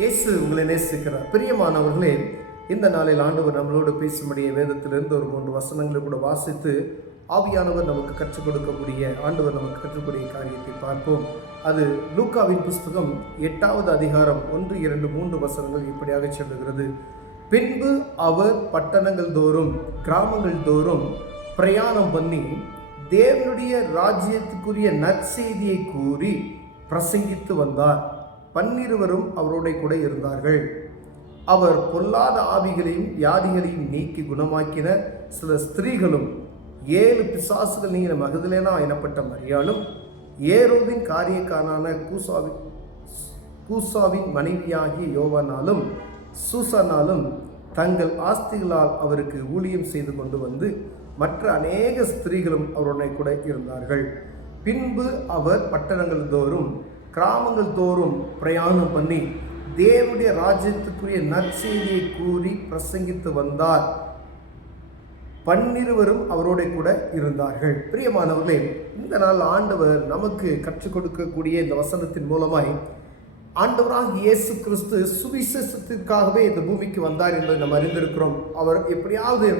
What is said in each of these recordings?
இயேசு உங்களை நேசிக்கிறார். பிரியமானவர்களே, இந்த நாளில் ஆண்டவர் நம்மளோடு பேசும்படிய வேதத்திலிருந்து ஒரு 3 வசனங்களை கூட வாசித்து ஆவியானவர் நமக்கு கற்றுக் கொடுக்கக்கூடிய ஆண்டவர் நமக்கு கற்றுக்கூடிய காரியத்தை பார்ப்போம். அது லூக்காவின் புஸ்தகம் 8வது அதிகாரம் 1, 2, 3 வசனங்கள் இப்படியாக சொல்லுகிறது. பின்பு அவர் பட்டணங்கள் தோறும் கிராமங்கள் தோறும் பிரயாணம் பண்ணி தேவனுடைய ராஜ்யத்துக்குரிய நற்செய்தியை கூறி பிரசங்கித்து வந்தார். 12 அவரோட கூட இருந்தார்கள். அவர் பொல்லாத ஆவிகளையும் வியாதிகளையும் நீக்கி குணமாக்கின சில ஸ்திரீகளும் 7 பிசாசுகள் நீங்கின மகதலேனா எனப்பட்ட மரியாளும் ஏரோதின் காரியக்காரனான கூசாவின் மனைவியாகிய யோவானாலும் சூசானாலும் தங்கள் ஆஸ்திகளால் அவருக்கு ஊழியம் செய்து கொண்டு வந்து மற்ற அநேக ஸ்திரீகளும் அவருடைய கூட இருந்தார்கள். பின்பு அவர் பட்டணங்கள் தோறும் கிராமங்கள் தோறும் பிரயாணம் பண்ணி தேவனுடைய ராஜ்யத்துக்குரிய நற்செய்தியை கூறி பிரசங்கித்து வந்தார். 12 அவரோட கூட இருந்தார்கள். பிரியமானவர்களே, இந்த நாள் ஆண்டவர் நமக்கு கற்றுக் கொடுக்கக்கூடிய இந்த வசனத்தின் மூலமாய் ஆண்டவராக இயேசு கிறிஸ்து சுவிசேஷத்திற்காகவே இந்த பூமிக்கு வந்தார் என்பதை நாம் அறிந்திருக்கிறோம். அவர் எப்படியாவது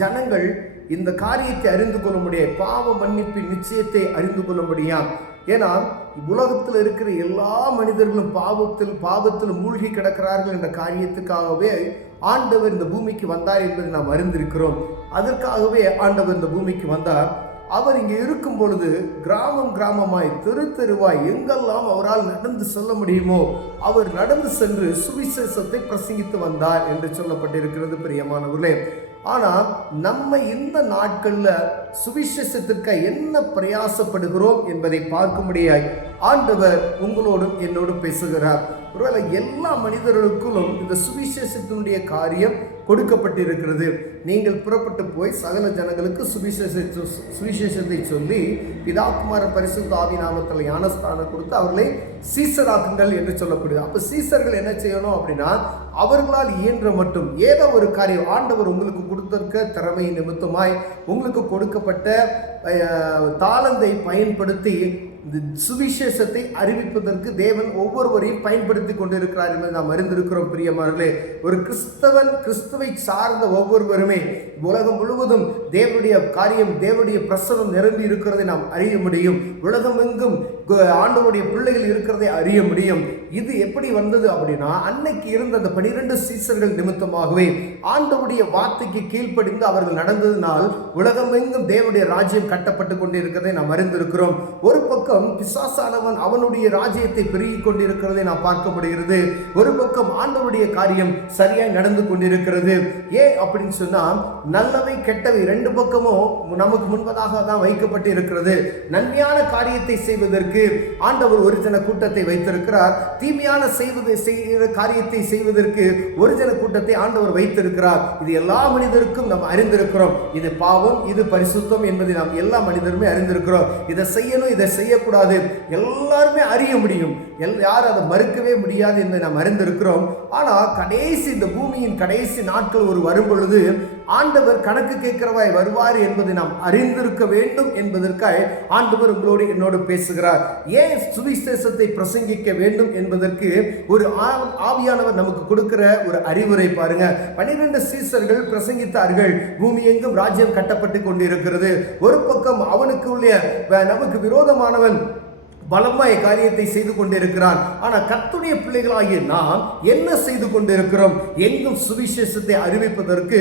ஜனங்கள் இந்த காரியத்தை அறிந்து கொள்ள முடியாது, பாவ மன்னிப்பின் நிச்சயத்தை அறிந்து கொள்ள முடியாது. ஏன்னா உலகத்தில் இருக்கிற எல்லா மனிதர்களும் பாவத்தில் மூழ்கி கிடக்கிறார்கள் என்ற காரியத்துக்காகவே ஆண்டவர் இந்த பூமிக்கு வந்தார் என்பதை நாம் அறிந்திருக்கிறோம். அதற்காகவே ஆண்டவர் இந்த பூமிக்கு வந்தார். அவர் இங்கே இருக்கும் பொழுது கிராமமாய் தெருவாய் எங்கெல்லாம் அவரால் நடந்து செல்ல முடியுமோ அவர் நடந்து சென்று சுவிசேஷத்தை பிரசங்கித்து வந்தார் என்று சொல்லப்பட்டிருக்கிறது. பிரியமானவர்களே, ஆனால் நம்ம இந்த நாட்களில் சுவிசேஷத்திற்கு என்ன பிரயாசப்படுகிறோம் என்பதை பார்க்க முடியாது. ஆண்டவர் உங்களோடும் என்னோடும் பேசுகிறார். ஒருவேளை எல்லா மனிதர்களுக்கும் இந்த சுவிசேஷத்தினுடைய காரியம் கொடுக்கப்பட்டிருக்கிறது. நீங்கள் புறப்பட்டு போய் சகல ஜனங்களுக்கு சுவிசேஷத்தை சொல்லி பிதா குமார பரிசுத்த ஆவி நாமத்தில் ஞானஸ்தானம் கொடுத்து அவர்களை சீசராக்குங்கள் என்று சொல்லப்படுது. அப்போ சீசர்கள் என்ன செய்யணும் அப்படின்னா, அவர்களால் இயன்ற மட்டும் ஏதோ ஒரு காரியம் ஆண்டவர் உங்களுக்கு கொடுத்திருக்க திறமை நிமித்தமாய் உங்களுக்கு கொடுக்கப்பட்ட தாளந்தை பயன்படுத்தி இந்த சுவிசேஷத்தை அறிவிப்பதற்கு தேவன் ஒவ்வொருவரையும் பயன்படுத்தி கொண்டிருக்கிறார் என்பதை நாம் அறிந்திருக்கிறோம். பிரியமானவர்களே, ஒரு கிறிஸ்துவை சார்ந்த ஒவ்வொருவருமே உலகம் முழுவதும் தேவனுடைய காரியம், தேவனுடைய பிரசனம் நிரம்பி இருக்கிறதை நாம் அறிய முடியும். உலகம் எங்கும் ஆண்டவருடைய பிள்ளைகள் இருக்கிறதை அறிய முடியும். இது எப்படி வந்தது அப்படின்னா, அன்னைக்கு இருந்த அந்த 12 சீசர்கள் நிமித்தமாகவே ஆண்டவருடைய வார்த்தைக்கு கீழ்ப்படிந்து அவர்கள் நடந்ததினால் உலகம் எங்கும் தேவனுடைய ராஜ்யம் கட்டப்பட்டு கொண்டிருக்கிறதை நாம் அறிந்திருக்கிறோம். ஒரு பக்கம் பிசாசானவன் அவனுடைய ராஜ்யத்தை பெருகிக் கொண்டிருக்கிறதை நாம் பார்க்க முடிகிறது. ஒரு பக்கம் ஆண்டவருடைய காரியம் சரியாய் நடந்து கொண்டிருக்கிறது. ஏன் அப்படின்னு சொன்னா, நல்லவை கெட்டவை 2 பக்கமும் நமக்கு முன்பதாக தான் வைக்கப்பட்டு இருக்கிறது. நன்மையான காரியத்தை செய்வதற்கு ஆண்டவர் ஒரு ஜன கூட்டத்தை வைத்திருக்கிறார். தீமையான செய்கிற காரியத்தை செய்வதற்கு ஒரு ஜன கூட்டத்தை ஆண்டவர் வைத்திருக்கிறார். இது எல்லா மனிதருக்கும் நாம் அறிந்திருக்கிறோம். இது பாவம், இது பரிசுத்தம் என்பதை நாம் எல்லா மனிதருமே அறிந்திருக்கிறோம். இதை செய்யணும், இதை செய்யக்கூடாது எல்லாருமே அறிய முடியும். யாரும் அதை மறுக்கவே முடியாது என்பதை நாம் அறிந்திருக்கிறோம். ஆனால் கடைசி இந்த பூமியின் கடைசி நாட்கள் ஒரு வரும் பொழுது ஆண்டவர் கணக்கு கேட்கிறவாய் வருவார் என்பதை நாம் அறிந்திருக்க வேண்டும் என்பதற்காக ஆண்டவர் உங்களோடு என்னோடு பேசுகிறார். ஏன் சுவிசேஷத்தை பிரசங்கிக்க வேண்டும் என்பதற்கு ஒரு ஆவியானவர் நமக்கு கொடுக்கிற ஒரு அறிவுரை பாருங்க. 12 சீசர்கள் பிரசங்கித்தார்கள். பூமி எங்கும் ராஜ்யம் கட்டப்பட்டு கொண்டிருக்கிறது. ஒரு பக்கம் அவனுக்குள்ளே நமக்கு விரோதமானவன் பலமாய் காரியத்தை செய்து கொண்டிருக்கிறான். ஆனால் கர்த்தருடைய பிள்ளைகளாகிய நாம் என்ன செய்து கொண்டிருக்கிறோம்? எங்கும் சுவிசேஷத்தை அறிவிப்பதற்கு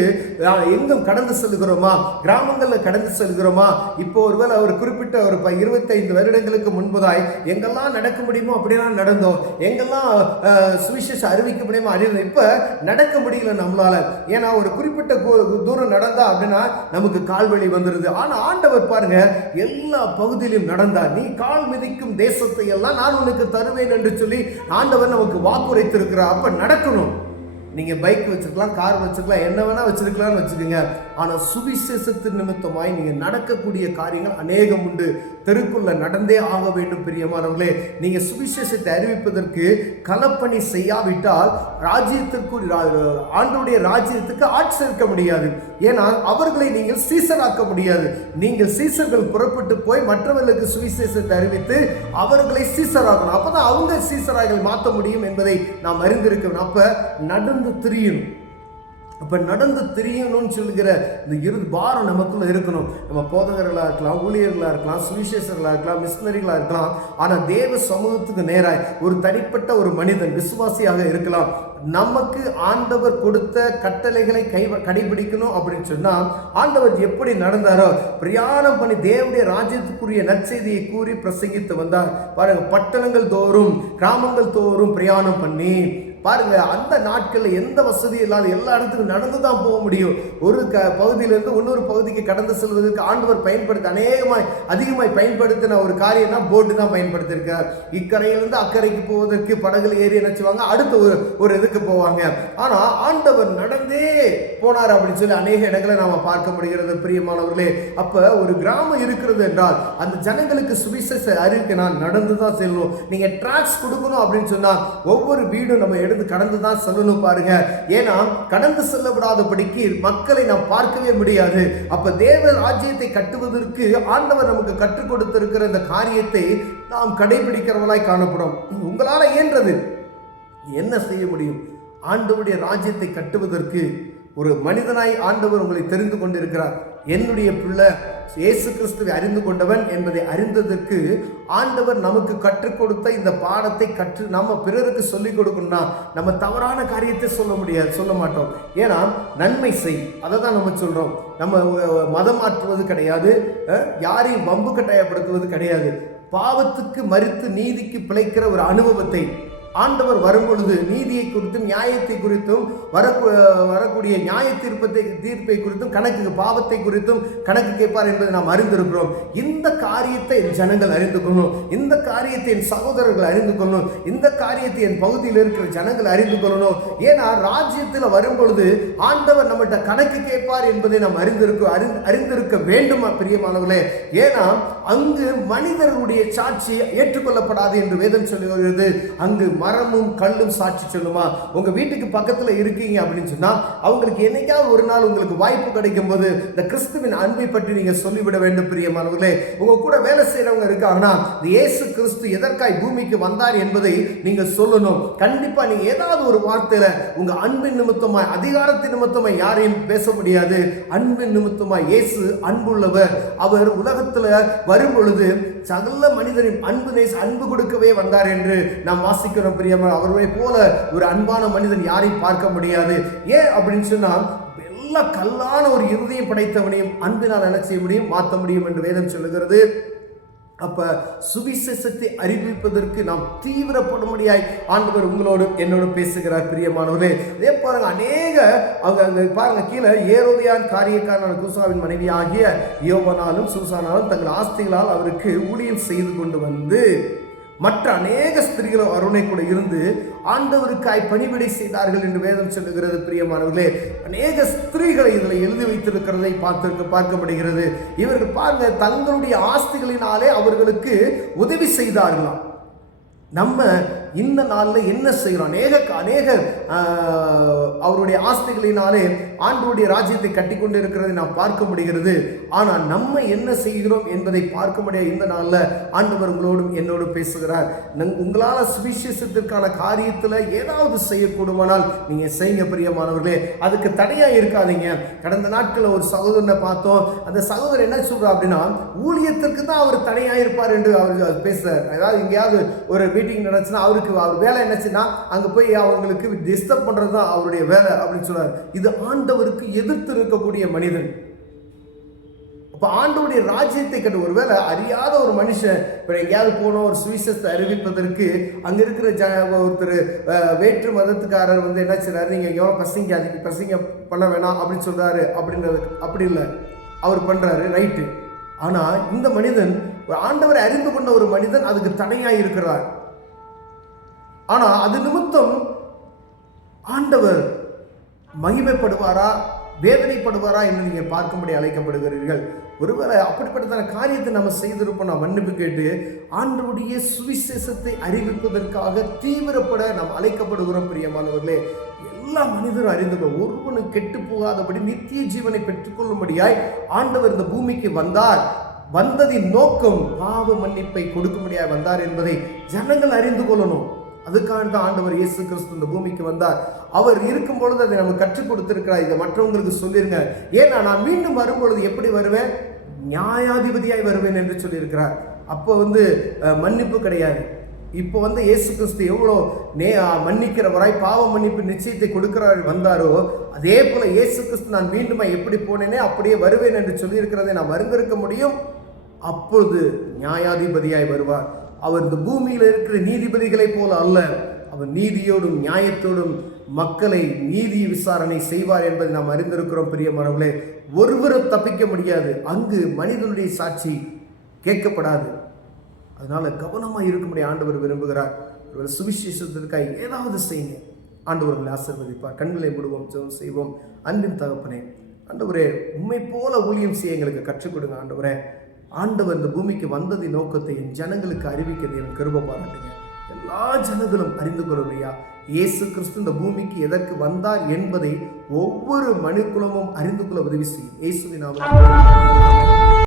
எங்கும் கடந்து செல்கிறோமா? கிராமங்களில் கடந்து செல்கிறோமா? இப்போ ஒருவேளை அவர் குறிப்பிட்ட ஒரு 25 வருடங்களுக்கு முன்பதாய் எங்கெல்லாம் நடக்க முடியுமோ அப்படியெல்லாம் நடந்தோம். எங்கெல்லாம் சுவிசேஷம் அறிவிக்க முடியுமோ அறிவிக்க இப்போ நடக்க முடியல நம்மளால. ஏன்னா ஒரு குறிப்பிட்ட தூரம் நடந்தா அப்படின்னா நமக்கு கால்வழி வந்துடுது. ஆனால் ஆண்டவர் பாருங்க, எல்லா பகுதியிலும் நடந்தார். நீ கால் மிதிக்கும் தேசத்தை எல்லாம் நான் உனக்கு தருவேன் என்று சொல்லி ஆண்டவர் நமக்கு வாக்குரைத்திருக்கிறார். அப்ப நடக்கணும். நீங்க பைக் வச்சிருக்கலாம், கார் வச்சிருக்கலாம், என்ன வேணா வச்சிருக்கலாம்னு வச்சுக்கோங்க. ஆனால் சுவிசேஷத்தின் நிமித்தமாய் நீங்க நடக்கக்கூடிய காரியங்கள் அநேகம் உண்டு. தெருக்குள்ள நடந்தே ஆக வேண்டும். பிரியமானவர்களே, நீங்க சுவிசேஷத்தை அறிவிப்பதற்கு களப்பணி செய்யாவிட்டால் ஆண்டவருடைய ராஜ்யத்துக்கு ஆட்சி சேர்க்க முடியாது. ஏன்னா அவர்களை நீங்கள் சீசராக்க முடியாது. நீங்கள் சீசர்கள் புறப்பட்டு போய் மற்றவர்களுக்கு சுவிசேஷத்தை அறிவித்து அவர்களை சீசராகணும். அப்பதான் அவங்க சீசராக மாற்ற முடியும் என்பதை நாம் அறிந்திருக்கணும். அப்ப நடந்து திரியணும். அப்போ நடந்து தெரியணும்னு சொல்லுகிற இந்த இறுதி பாரம் நமக்குள்ள இருக்கணும். நம்ம போதகர்களாக இருக்கலாம், ஊழியர்களாக இருக்கலாம், சுவிசேஷர்களாக இருக்கலாம், மிஷினரிகளாக இருக்கலாம். ஆனால் தேவ சமூகத்துக்கு நேராய் ஒரு தனிப்பட்ட ஒரு மனிதன் விசுவாசியாக இருக்கலாம். நமக்கு ஆண்டவர் கொடுத்த கட்டளைகளை கடைபிடிக்கணும் அப்படின்னு சொன்னால் ஆண்டவர் எப்படி நடந்தாரோ பிரயாணம் பண்ணி தேவனுடைய ராஜ்யத்துக்குரிய நற்செய்தியை கூறி பிரசங்கித்து வந்தார். பாருங்க, பட்டணங்கள் தோறும் கிராமங்கள் தோறும் பிரயாணம் பண்ணி பாருங்க, அந்த நாட்களில் எந்த வசதி இல்லாத எல்லா இடத்துக்கும் நடந்து தான் போக முடியும். ஒரு பகுதியிலிருந்து இன்னொரு பகுதிக்கு கடந்து செல்வதற்கு ஆண்டவர் அதிகமாய் பயன்படுத்தின ஒரு காரியம்னா போட்டு தான் பயன்படுத்தியிருக்கார். இக்கரையிலிருந்து அக்கறைக்கு போவதற்கு படகுல ஏறி நினைச்சுவாங்க, அடுத்த ஒரு இதுக்கு போவாங்க. ஆனா ஆண்டவர் நடந்தே போனார் அப்படின்னு சொல்லி அநேக இடங்களை நாம பார்க்க முடிகிறது. பிரியமானவர்களே, அப்ப ஒரு கிராமம் இருக்கிறது என்றால் அந்த ஜனங்களுக்கு சுவிசேஷ அறிவிக்க நான் நடந்து தான் செல்லணும். நீங்க டிராக்ஸ் கொடுக்கணும் அப்படின்னு சொன்னா ஒவ்வொரு வீடும் நம்ம கடந்து தான் செல்லணும். பாருங்க, ஏன்னா கடந்து செல்லப்படாதபடிக்கு மக்களை நாம் பார்க்கவே முடியாது. அப்ப தேவ ராஜ்யத்தை கட்டுவதற்கு ஆண்டவர் நமக்கு கற்றுக் கொடுத்திருக்கிற இந்த காரியத்தை நாம் கடைபிடிக்கிறவர்களாய் காணப்படும். உங்களால இயன்றது என்ன செய்ய முடியும்? ஆண்டவருடைய ராஜ்யத்தை கட்டுவதற்கு ஒரு மனிதனாய் ஆண்டவர் உங்களை தெரிந்து கொண்டிருக்கிறார். என்னுடைய பிள்ளை இயேசு கிறிஸ்துவை அறிந்து கொண்டவன் என்பதை அறிந்ததற்கு ஆண்டவர் நமக்கு கற்றுக் கொடுத்த இந்த பாடத்தை கற்று நம்ம பிறருக்கு சொல்லிக் கொடுக்கணும்னா நம்ம தவறான காரியத்தை சொல்ல மாட்டோம். ஏன்னா நன்மை செய், அதை தான் நம்ம சொல்றோம். நம்ம மதம் மாற்றுவது கிடையாது, யாரையும் வம்பு கட்டாயப்படுத்துவது கிடையாது. பாவத்துக்கு மரித்து நீதிக்கு பிழைக்கிற ஒரு அனுபவத்தை ஆண்டவர் வரும்பொழுது நீதியை குறித்தும் நியாயத்தை குறித்தும் வரக்கூடிய நியாய தீர்ப்பை குறித்தும் பாவத்தை குறித்தும் கணக்கு கேட்பார் என்பதை நாம் அறிந்திருக்கிறோம். இந்த காரியத்தை என் ஜனங்கள் அறிந்து கொள்ளணும், இந்த காரியத்தை என் சகோதரர்கள் அறிந்து கொள்ளணும், இந்த காரியத்தை என் பகுதியில் இருக்கிற ஜனங்கள் அறிந்து கொள்ளணும். ஏன்னா ராஜ்யத்தில் வரும்பொழுது ஆண்டவர் நம்மகிட்ட கணக்கு கேட்பார் என்பதை நாம் அறிந்திருக்க வேண்டும். பிரியமானவர்களே, ஏன்னா அங்கு மனிதர்களுடைய சாட்சி ஏற்றுக்கொள்ளப்படாது என்று வேதம் சொல்லுகிறது. அங்கு மரமும் கல்லும் சாட்சி சொல்லுமா? உங்க வீட்டுக்கு பக்கத்துல இருக்கீங்க அப்படின்னு சொன்னா அவங்களுக்கு என்னைக்காவது ஒரு நாள் உங்களுக்கு வாய்ப்பு கிடைக்கும் போது இந்த கிறிஸ்துவின் அன்பை பற்றி நீங்க சொல்லிவிட வேண்டும். பிரியமானவர்களே, உங்க கூட வேலை செய்யறவங்க இருக்காங்கன்னா இயேசு கிறிஸ்து எதற்காய் பூமிக்கு வந்தார் என்பதை நீங்க சொல்லணும். கண்டிப்பா நீங்க ஏதாவது ஒரு வார்த்தையில உங்க அன்பின் நிமித்தமாய் அதிகாரத்தின் நிமித்தமாய் யாரையும் பேச முடியாது. அன்பின் நிமித்தமாய் இயேசு அன்புள்ளவர். அவர் உலகத்துல வரும் பொழுது சகல மனிதரின் அன்பு கொடுக்கவே வந்தார் என்று நாம் வாசிக்கிறோம். பிரியமான அவரை போல ஒரு அன்பான மனிதன் யாரையும் பார்க்க முடியாது. ஏன் அப்படின்னு சொன்னா எல்லா கல்லான ஒரு இருதயம் படைத்தவனையும் அன்பினால் என்ன செய்ய முடியும்? மாற்ற முடியும் என்று வேதம் சொல்லுகிறது. அப்ப சுவிசேஷத்தை அறிவிப்பதற்கு நாம் தீவிரப்படும்படியாய் ஆண்டவர் உங்களோடு என்னோடு பேசுகிறார். பிரியமானவர்களே, இதே பாருங்க, அநேக அவங்க பாருங்க கீழே ஏரோதியான் காரியக்காரனான கூசாவின் மனைவி ஆகிய யோவனாலும் சூசானாலும் தங்கள் ஆஸ்திகளால் அவருக்கு ஊழியம் செய்து கொண்டு வந்து மற்ற அநேக ஸ்திரீகளும் அருணை கூட இருந்து ஆண்டவருக்காய் பணிவிடை செய்தார்கள் என்று வேதம் சொல்லுகிறது. பிரியமானவர்களே, அநேக ஸ்திரீகளை இதில் எழுதி வைத்திருக்கிறதை பார்க்க முடிகிறது. இவர்கள் பாருங்க தங்களுடைய ஆஸ்திகளினாலே அவர்களுக்கு உதவி செய்தார்களாம். நம்ம இந்த நாளில் என்ன செய்கிறோம்? அநேக அவருடைய ஆஸ்திகளினாலே ஆண்டவருடைய ராஜ்யத்தை கட்டி கொண்டு இருக்கிறதை நாம் பார்க்க முடிகிறது. ஆனால் நம்ம என்ன செய்கிறோம் என்பதை பார்க்க முடியாது. இந்த நாளில் ஆண்டவர் உங்களோடும் என்னோடும் பேசுகிறார். உங்களால் சுவிசேஷத்திற்கான காரியத்தில் ஏதாவது செய்யக்கூடுமானால் நீங்கள் செய்யுங்க. பிரியமானவர்களே, அதுக்கு தடையாக இருக்காதீங்க. கடந்த நாட்களில் ஒரு சகோதரனை பார்த்தோம். அந்த சகோதரர் என்ன சொல்கிறார் அப்படின்னா, ஊழியத்திற்கு தான் அவர் தடையாக இருப்பார் என்று அவர் பேசுகிறார். அதாவது எங்கேயாவது ஒரு மீட்டிங் நடந்துச்சுன்னா அவர் வேலை என்னச்சுன்னா அங்க போய் அவங்களுக்கு டிஸ்டர்ப் பண்றது தான் அவருடைய வேலை அப்படின்னு சொன்னார். இது ஆண்டவருக்கு எதிர்த்து இருக்கக்கூடிய மனிதன். அப்ப ஆண்டவருடைய ராஜ்யத்தை கட்டு ஒருவேளை அறியாத ஒரு மனுஷன் இப்ப எங்கேயாவது போனோம் ஒரு சுவிசேஷத்தை அறிவிப்பதற்கு அங்க இருக்கிற ஒருத்தர் வேற்று மதத்துக்காரர் வந்து என்ன செய்றாரு, நீங்க எவ்வளோ பசிங்க பண்ண வேணாம் அப்படின்னு சொல்றாரு. அப்படின்றது அப்படி இல்லை, அவர் பண்றாரு, ரைட்டு. ஆனா இந்த மனிதன் ஆண்டவரை அறிந்து கொண்ட ஒரு மனிதன் அதுக்கு தடையாய் இருக்கிறார். ஆனா அது நிமித்தம் ஆண்டவர் மகிமைப்படுவாரா வேதனைப்படுவாரா என்று நீங்கள் பார்க்கும்படி அழைக்கப்படுகிறீர்கள். ஒருவேளை அப்படிப்பட்டதான காரியத்தை நம்ம செய்திருப்போம். நாம் மன்னிப்பு கேட்டு ஆண்டவருடைய சுவிசேஷத்தை அறிவிப்பதற்காக தீவிரப்பட நாம் அழைக்கப்படுகிறோம். பிரியமானவர்களே, எல்லா மனிதரும் அறிந்து ஒருவனும் கெட்டு போகாதபடி நித்திய ஜீவனை பெற்றுக்கொள்ளும்படியாய் ஆண்டவர் இந்த பூமிக்கு வந்தார். வந்ததின் நோக்கம் பாவ மன்னிப்பை கொடுக்கும்படியாய் வந்தார் என்பதை ஜனங்கள் அறிந்து கொள்ளணும். அதுக்காக தான் ஆண்டவர் இயேசு கிறிஸ்து இந்த பூமிக்கு வந்தார். அவர் இருக்கும் பொழுது அதை நம்ம கற்றுக் கொடுத்திருக்கிறார். இதை மற்றவங்களுக்கு சொல்லிருங்க. ஏன்னா நான் மீண்டும் வரும்பொழுது எப்படி வருவேன்? நியாயாதிபதியாய் வருவேன் என்று சொல்லியிருக்கிறார். அப்போ மன்னிப்பு கிடையாது. இப்போ இயேசு கிறிஸ்து எவ்வளோ மன்னிக்கிறவராய் பாவ மன்னிப்பு நிச்சயத்தை கொடுக்கிறவர் வந்தாரோ, அதே போல இயேசு கிறிஸ்து நான் மீண்டுமா எப்படி போனேனே அப்படியே வருவேன் என்று சொல்லியிருக்கிறதை நாம் அறிந்திருக்க முடியும். அப்பொழுது நியாயாதிபதியாய் வருவார். அவர் இந்த பூமியில் இருக்கிற நீதிபதிகளை போல அல்ல. அவர் நீதியோடும் நியாயத்தோடும் மக்களை நீதி விசாரணை செய்வார் என்பதை நாம் அறிந்திருக்கிறோம். பிரியமானவர்களே, ஒருவரும் தப்பிக்க முடியாது. அங்கு மனிதனுடைய சாட்சி கேட்கப்படாது. அதனால கவனமாக இருக்கும்படி ஆண்டவர் விரும்புகிறார். சுவிசேஷத்திற்காக ஏதாவது செய்யுங்க. ஆண்டவர்களை ஆசீர்வதிப்பார். கண்களை மூடுவோம், ஜெபம் செய்வோம். அன்பின் தகப்பனே, ஆண்டவரே, உம்மை போல ஊழியம் செய்ய எங்களுக்கு கற்றுக் கொடுங்க. ஆண்டவர் இந்த பூமிக்கு வந்ததின் நோக்கத்தை என் ஜனங்களுக்கு அறிவிக்கிறது என் கிருபை பாராட்டுங்க. எல்லா ஜனங்களும் அறிந்து கொள்ளுமையா, இயேசு கிறிஸ்து இந்த பூமிக்கு எதற்கு வந்தார் என்பதை ஒவ்வொரு மனிதகுலமும் அறிந்து கொள்ள உதவி செய்யும். இயேசுவின் நாமத்தில்